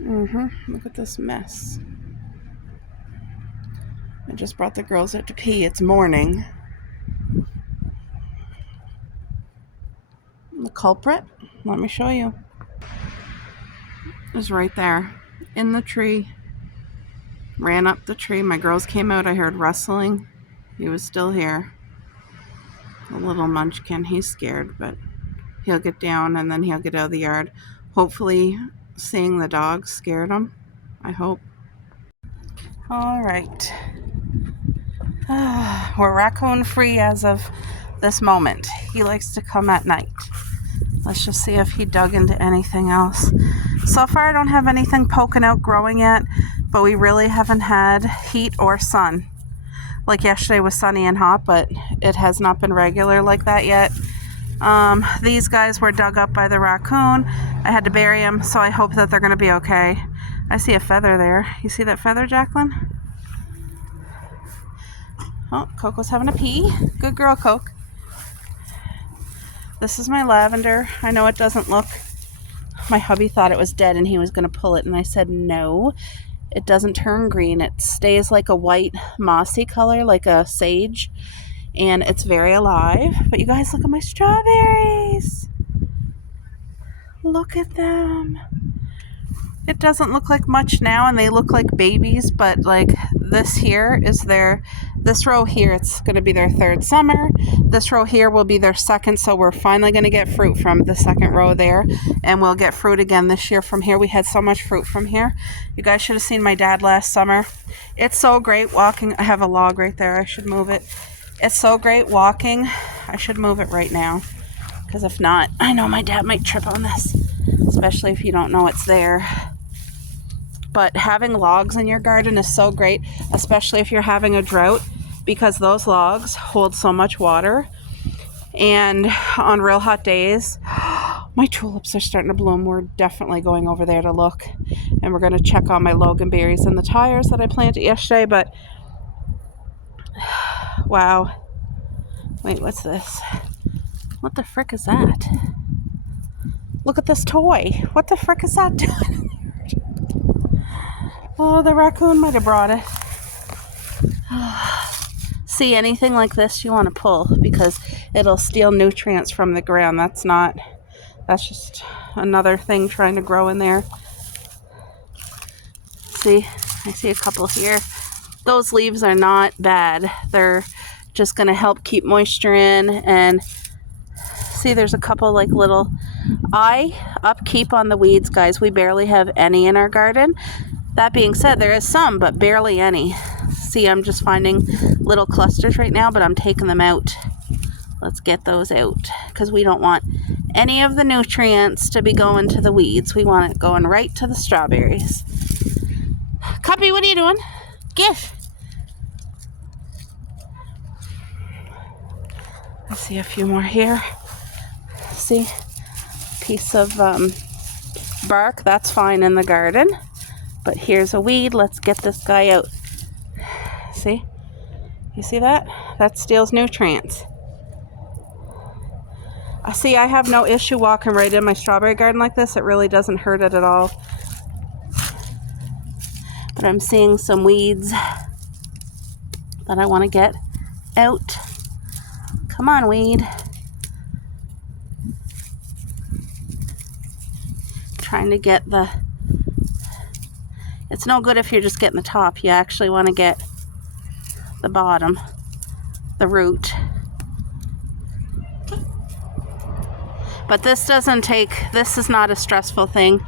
Look at this mess. I just brought the girls out to pee. It's morning. The culprit, let me show you, is right there in the tree. Ran up the tree. My girls came out. I heard rustling. He was still here. The little munchkin. He's scared, but he'll get down and then he'll get out of the yard. Hopefully seeing the dog scared him. I hope. All right. We're raccoon free as of this moment. He likes to come at night. Let's just see if he dug into anything else. So far I don't have anything poking out growing yet, but we really haven't had heat or sun. Like yesterday was sunny and hot, but it has not been regular like that yet. These guys were dug up by the raccoon. I had to bury them, so I hope that they're going to be okay. I see a feather there. You see that feather, Jacqueline? Oh, Coco's having a pee. Good girl, Coke. This is my lavender. I know it doesn't look... My hubby thought it was dead and he was going to pull it, and I said no. It doesn't turn green. It stays like a white mossy color, like a sage, and it's very alive. But you guys, look at my strawberries. Look at them. It doesn't look like much now, and they look like babies, but like this here is this row here, it's going to be their third summer. This row here will be their second, so we're finally going to get fruit from the second row there, and we'll get fruit again this year from here. We had so much fruit from here. You guys should have seen my dad last summer. It's so great walking. I have a log right there. I should move it. It's so great walking. I should move it right now, because if not, I know my dad might trip on this, especially if you don't know it's there. But having logs in your garden is so great, especially if you're having a drought, because those logs hold so much water. And on real hot days, my tulips are starting to bloom. We're definitely going over there to look. And we're going to check on my loganberries and the tires that I planted yesterday. But, wow. Wait, what's this? What the frick is that? Look at this toy. What the frick is that doing? Oh, the raccoon might have brought it. See, anything like this you want to pull, because it'll steal nutrients from the ground. That's just another thing trying to grow in there. See, I see a couple here. Those leaves are not bad. They're just going to help keep moisture in. And see, there's a couple like little upkeep on the weeds, guys. We barely have any in our garden. That being said, there is some, but barely any. See, I'm just finding little clusters right now, but I'm taking them out. Let's get those out, because we don't want any of the nutrients to be going to the weeds. We want it going right to the strawberries. Cuppy, what are you doing? Get. I see a few more here. See, piece of bark, that's fine in the garden. But here's a weed. Let's get this guy out. See? You see that? That steals nutrients. See, I have no issue walking right in my strawberry garden like this. It really doesn't hurt it at all. But I'm seeing some weeds that I want to get out. Come on, weed. Trying to get the... It's no good if you're just getting the top. You actually want to get the bottom, the root. But this is not a stressful thing,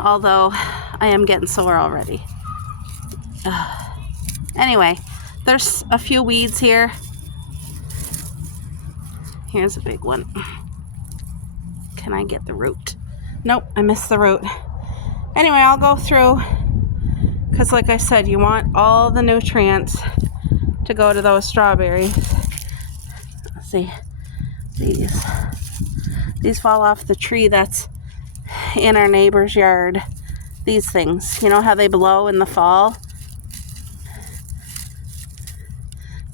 although I am getting sore already. Anyway, there's a few weeds here. Here's a big one. Can I get the root? Nope, I missed the root. Anyway, I'll go through, because like I said, you want all the nutrients to go to those strawberries. Let's see, these fall off the tree that's in our neighbor's yard. These things, you know how they blow in the fall?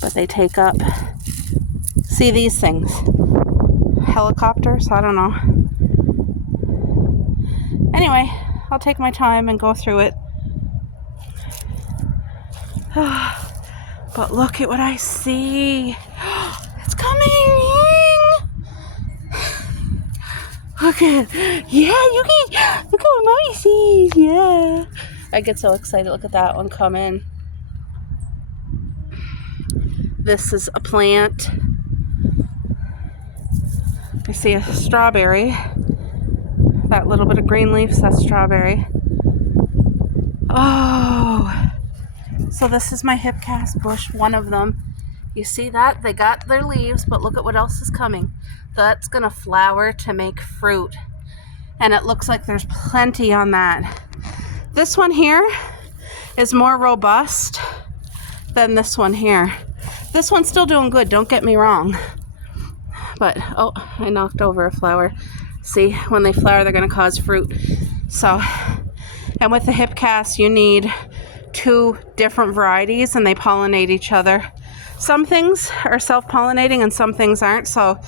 But they take up, see these things? Helicopters? I don't know. Anyway, I'll take my time and go through it. But look at what I see. It's coming! Look at, yeah, you can, look at what Mommy sees, yeah. I get so excited. Look at that one come in. This is a plant. I see a strawberry. That little bit of green leaves, that's strawberry. Oh, so this is my hipcast bush, one of them. You see that? They got their leaves, but look at what else is coming. That's gonna flower to make fruit. And it looks like there's plenty on that. This one here is more robust than this one here. This one's still doing good, don't get me wrong. But, oh, I knocked over a flower. See, when they flower, they're gonna cause fruit. So, and with the hipcast, you need 2 different varieties and they pollinate each other. Some things are self-pollinating and some things aren't. So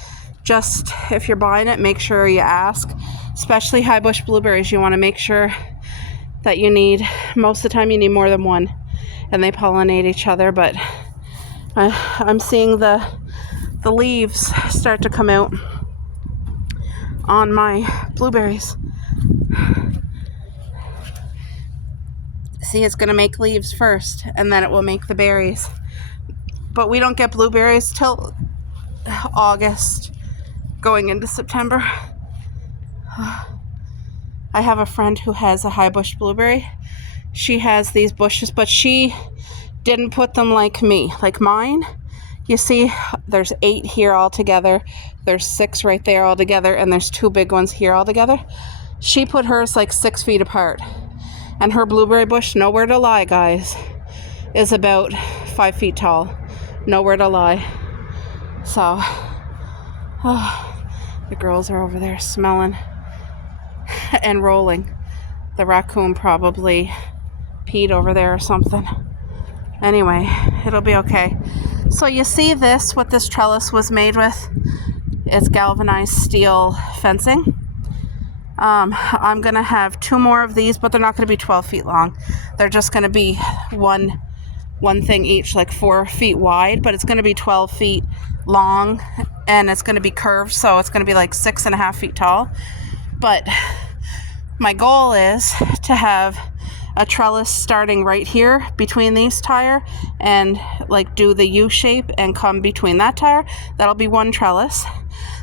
just, if you're buying it, make sure you ask. Especially high bush blueberries, you wanna make sure that you need, most of the time you need more than one. And they pollinate each other, but I'm seeing the leaves start to come out on my blueberries. See, it's gonna make leaves first and then it will make the berries. But we don't get blueberries till August, going into September. I have a friend who has a high bush blueberry. She has these bushes, but she didn't put them like me, like mine. You see, there's 8 here all together. There's 6 right there all together, and there's 2 big ones here all together. She put hers like 6 feet apart. And her blueberry bush, nowhere to lie, guys, is about 5 feet tall. Nowhere to lie. So, oh, the girls are over there smelling and rolling. The raccoon probably peed over there or something. Anyway, it'll be okay. So you see this, what this trellis was made with? It's galvanized steel fencing. I'm gonna have 2 more of these, but they're not gonna be 12 feet long. They're just gonna be one thing each, like 4 feet wide, but it's gonna be 12 feet long and it's gonna be curved, so it's gonna be like 6.5 feet tall. But my goal is to have a trellis starting right here between these tire and like do the U shape and come between that tire. That'll be one trellis.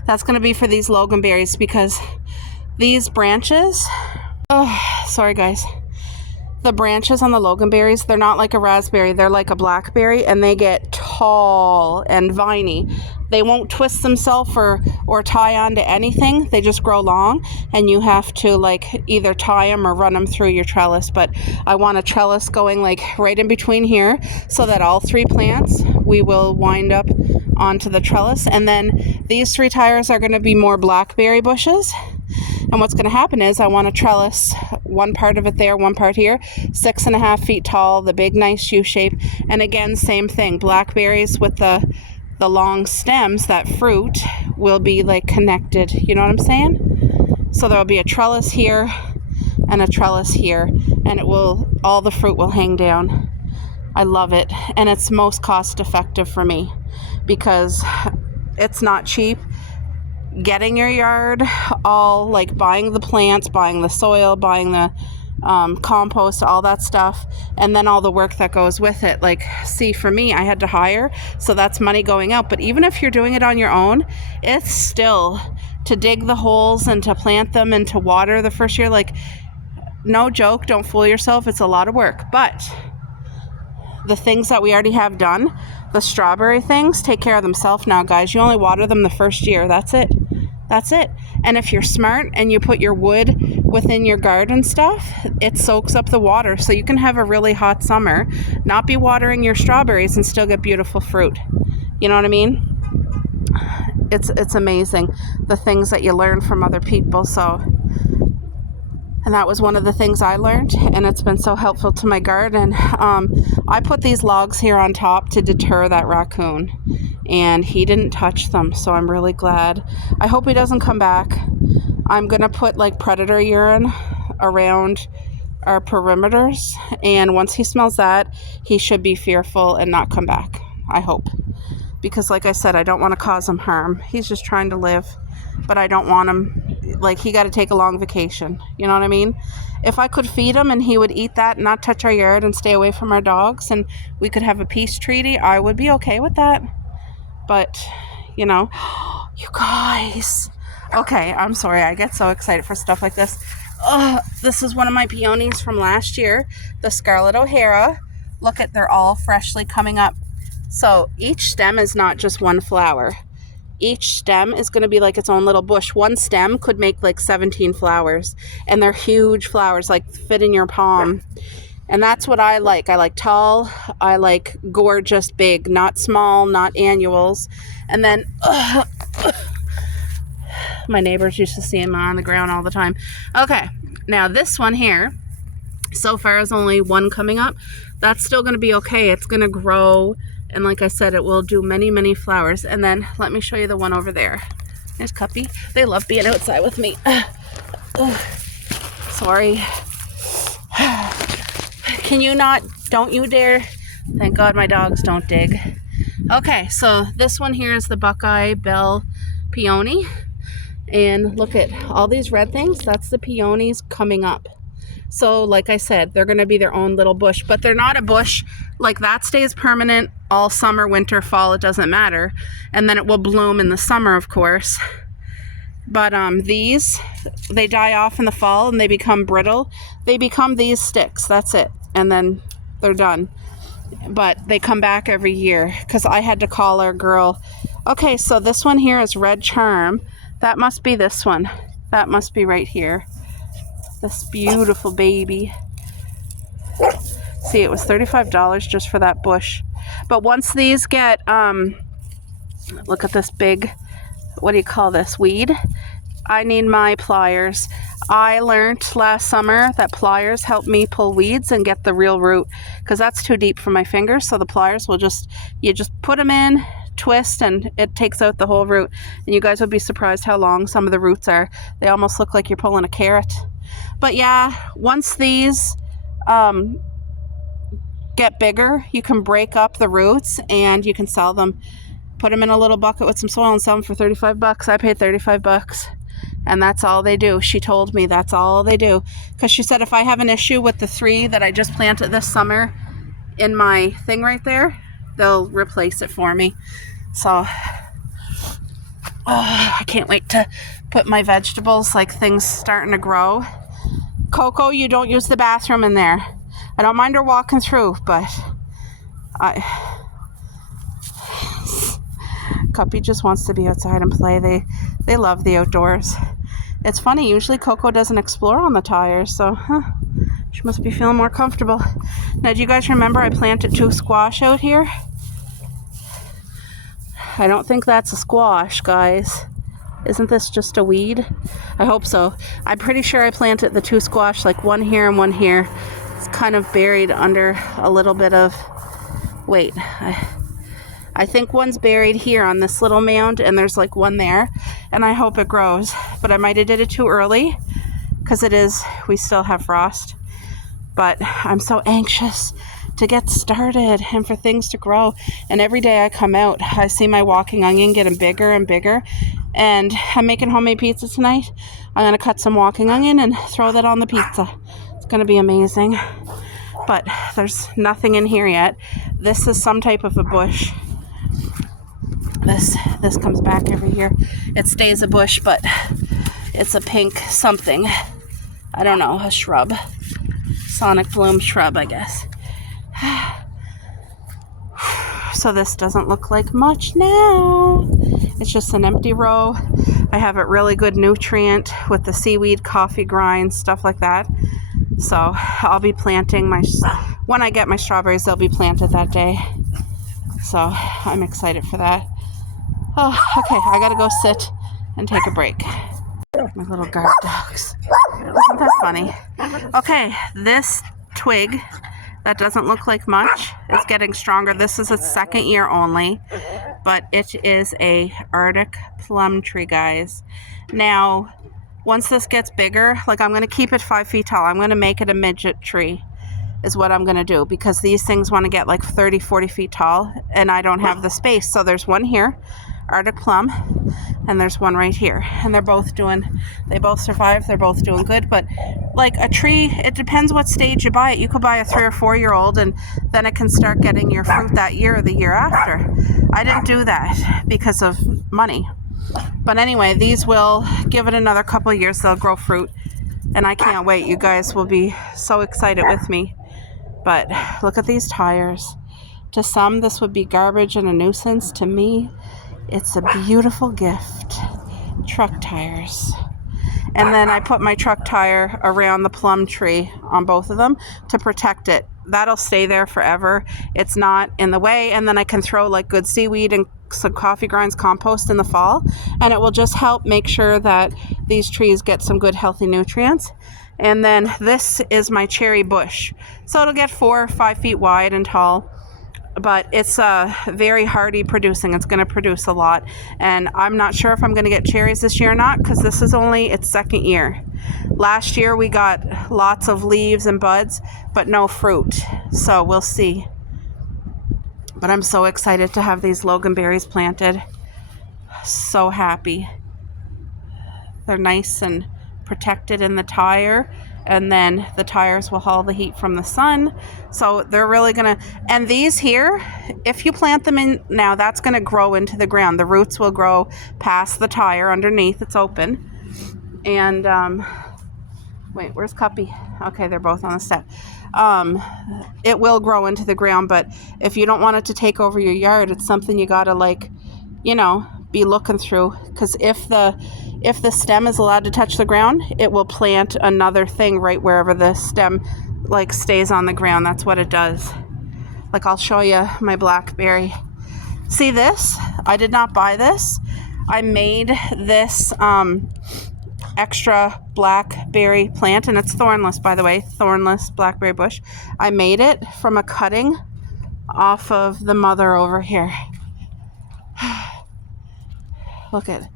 That's going to be for these loganberries because these branches, oh, sorry guys. The branches on the loganberries, they're not like a raspberry, they're like a blackberry, and they get tall and viney. They won't twist themselves or tie onto anything. They just grow long, and you have to like either tie them or run them through your trellis. But I want a trellis going like right in between here so that all 3 plants we will wind up onto the trellis. And then these 3 tires are going to be more blackberry bushes. And what's going to happen is I want a trellis, one part of it there, one part here, 6.5 feet tall, the big nice U shape. And again, same thing, blackberries with the long stems, that fruit will be like connected. You know what I'm saying? So there'll be a trellis here and a trellis here, and all the fruit will hang down. I love it. And it's most cost effective for me because it's not cheap. Getting your yard all like buying the plants, buying the soil, buying the compost, all that stuff, and then all the work that goes with it. Like, see, for me, I had to hire, so that's money going out. But even if you're doing it on your own, it's still to dig the holes and to plant them and to water the first year. Like, no joke, don't fool yourself, it's a lot of work. But the things that we already have done, the strawberry things, take care of themselves now, guys. You only water them the first year. That's it. That's it. And if you're smart and you put your wood within your garden stuff, it soaks up the water. So you can have a really hot summer, not be watering your strawberries and still get beautiful fruit. You know what I mean? It's amazing, the things that you learn from other people. So, and that was one of the things I learned, and it's been so helpful to my garden. I put these logs here on top to deter that raccoon, and he didn't touch them, so I'm really glad. I hope he doesn't come back. I'm gonna put like predator urine around our perimeters, and once he smells that, he should be fearful and not come back, I hope. Because like I said, I don't want to cause him harm. He's just trying to live, but I don't want him, like, he got to take a long vacation. You know what I mean? If I could feed him and he would eat that and not touch our yard and stay away from our dogs and we could have a peace treaty, I would be okay with that. But, you know, you guys. Okay, I'm sorry. I get so excited for stuff like this. This is one of my peonies from last year, the Scarlet O'Hara. Look at, they're all freshly coming up. So each stem is not just one flower. Each stem is going to be like its own little bush. One stem could make like 17 flowers, and they're huge flowers, like fit in your palm. And that's what I like. I like tall. I like gorgeous, big, not small, not annuals. And then my neighbors used to see them on the ground all the time. Okay, now this one here, so far is only one coming up. That's still going to be okay. It's going to grow. And like I said, it will do many, many flowers. And then let me show you the one over there. There's Cuppy. They love being outside with me. Sorry. Can you not? Don't you dare. Thank God my dogs don't dig. Okay, so this one here is the Buckeye Bell Peony. And look at all these red things. That's the peonies coming up. So like I said, they're going to be their own little bush, but they're not a bush. Like that stays permanent all summer, winter, fall, it doesn't matter. And then it will bloom in the summer, of course. But these, they die off in the fall and they become brittle. They become these sticks, that's it. And then they're done. But they come back every year because I had to call our girl. Okay, so this one here is Red Charm. That must be this one. That must be right here. This beautiful baby. See, it was $35 just for that bush. But once these get, look at this big, what do you call this, weed? I need my pliers. I learned last summer that pliers help me pull weeds and get the real root, because that's too deep for my fingers. So the pliers will just, you just put them in, twist, and it takes out the whole root. And you guys would be surprised how long some of the roots are. They almost look like you're pulling a carrot. But yeah, once these get bigger, you can break up the roots and you can sell them. Put them in a little bucket with some soil and sell them for 35 bucks. I paid 35 bucks. And that's all they do. She told me that's all they do. Because she said if I have an issue with the 3 that I just planted this summer in my thing right there, they'll replace it for me. So I can't wait to put my vegetables, like things starting to grow. Coco, you don't use the bathroom in there. I don't mind her walking through, but Cuppy just wants to be outside and play. They love the outdoors. It's funny, usually Coco doesn't explore on the tires, so she must be feeling more comfortable. Now, do you guys remember I planted 2 squash out here? I don't think that's a squash, guys. Isn't this just a weed? I hope so. I'm pretty sure I planted the 2 squash, like one here and one here. It's kind of buried under a little bit of, wait, I think one's buried here on this little mound, and there's like one there, and I hope it grows. But I might have did it too early, because we still have frost. But I'm so anxious to get started and for things to grow. And every day I come out, I see my walking onion getting bigger and bigger. And I'm making homemade pizza tonight. I'm going to cut some walking onion and throw that on the pizza. It's going to be amazing. But there's nothing in here yet. This is some type of a bush. This comes back every year. It stays a bush, but it's a pink something. I don't know, a shrub. Sonic bloom shrub, I guess. So this doesn't look like much now. It's just an empty row. I have it really good nutrient with the seaweed, coffee grinds, stuff like that. So I'll be planting when I get my strawberries, they'll be planted that day. So I'm excited for that. Oh, okay, I gotta go sit and take a break. My little guard dogs. Isn't that funny? Okay, this twig that doesn't look like much is getting stronger. This is its 2nd year only, but it is a Arctic plum tree, guys. Now, once this gets bigger, like I'm going to keep it 5 feet tall. I'm going to make it a midget tree is what I'm going to do, because these things want to get like 30, 40 feet tall and I don't have the space. So there's one here, Arctic Plum, and there's one right here. And they both survived. They're both doing good. But like a tree, it depends what stage you buy it. You could buy a 3 or 4 year old and then it can start getting your fruit that year or the year after. I didn't do that because of money. But anyway, these will give it another couple of years. They'll grow fruit. And I can't wait. You guys will be so excited with me. But look at these tires. To some, this would be garbage and a nuisance. To me, it's a beautiful gift. Truck tires. And then I put my truck tire around the plum tree on both of them to protect it. That'll stay there forever. It's not in the way. And then I can throw like good seaweed and some coffee grinds compost in the fall. And it will just help make sure that these trees get some good healthy nutrients. And then this is my cherry bush. So it'll get 4 or 5 feet wide and tall. But it's very hardy producing. It's going to produce a lot. And I'm not sure if I'm going to get cherries this year or not, because this is only its second year. Last year we got lots of leaves and buds, but no fruit. So we'll see. But I'm so excited to have these loganberries planted. So happy. They're nice and protected in the tire. And then the tires will haul the heat from the sun. So they're really gonna, and these here, if you plant them in now, that's gonna grow into the ground. The roots will grow past the tire underneath, it's open. And, wait, where's Cuppy? Okay, they're both on the step. It will grow into the ground, but if you don't want it to take over your yard, it's something you gotta like, you know, be looking through. Because if the stem is allowed to touch the ground, it will plant another thing right wherever the stem like stays on the ground. That's what it does. Like I'll show you my blackberry. See this? I did not buy this. I made this extra blackberry plant, and it's thornless, by the way, thornless blackberry bush. I made it from a cutting off of the mother over here. Look at,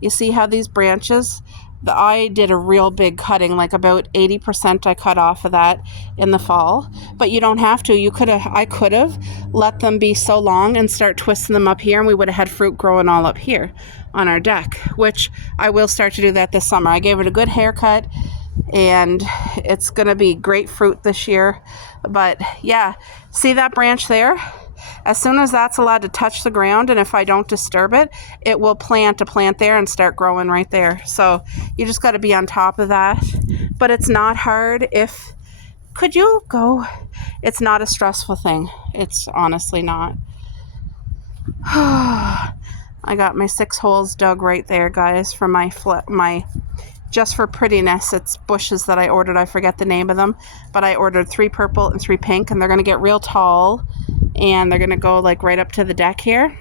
you see how these branches, I did a real big cutting, like about 80% I cut off of that in the fall, but you don't have to. I could have let them be so long and start twisting them up here, and we would have had fruit growing all up here on our deck, which I will start to do that this summer. I gave it a good haircut and it's going to be great fruit this year. But yeah, see that branch there? As soon as that's allowed to touch the ground, and if I don't disturb it, it will plant a plant there and start growing right there. So you just got to be on top of that. But it's not hard. It's not a stressful thing. It's honestly not. I got my 6 holes dug right there, guys, for my just for prettiness. It's bushes that I ordered. I forget the name of them, but I ordered 3 purple and 3 pink, and they're going to get real tall. And they're going to go like right up to the deck here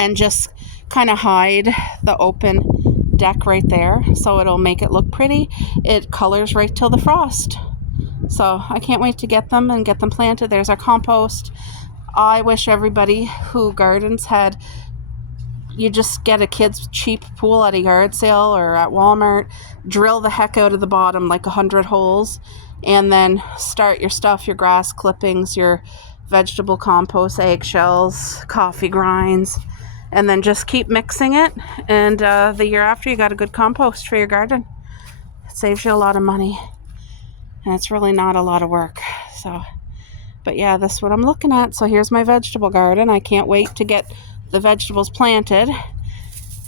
and just kind of hide the open deck right there. So it'll make it look pretty. It colors right till the frost. So I can't wait to get them and get them planted. There's our compost. I wish everybody who gardens you just get a kid's cheap pool at a yard sale or at Walmart, drill the heck out of the bottom like 100 holes, and then start your stuff, your grass clippings, your vegetable compost, eggshells, coffee grinds, and then just keep mixing it. And the year after, you got a good compost for your garden. It saves you a lot of money, and it's really not a lot of work. So, but yeah, this is what I'm looking at. So here's my vegetable garden. I can't wait to get the vegetables planted.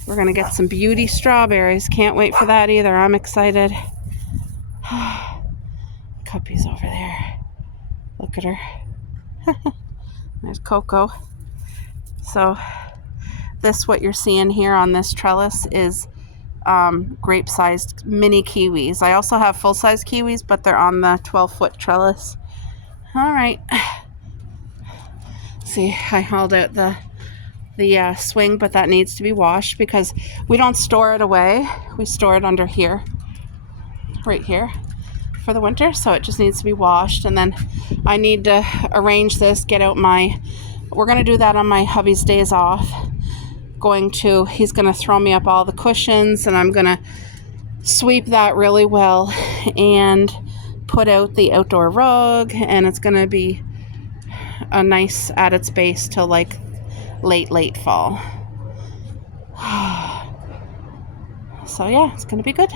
We're gonna get some beauty strawberries. Can't wait for that either. I'm excited. Cuppy's over there. Look at her. There's Coco. So this, what you're seeing here on this trellis, is grape-sized mini kiwis. I also have full-size kiwis, but they're on the 12-foot trellis. All right. See, I hauled out the swing, but that needs to be washed because we don't store it away. We store it under here, right here, for the winter. So it just needs to be washed. And then I need to arrange this, get out we're going to do that on my hubby's days off. He's going to throw me up all the cushions, and I'm going to sweep that really well and put out the outdoor rug, and it's going to be a nice added space till like late fall. So yeah, it's going to be good.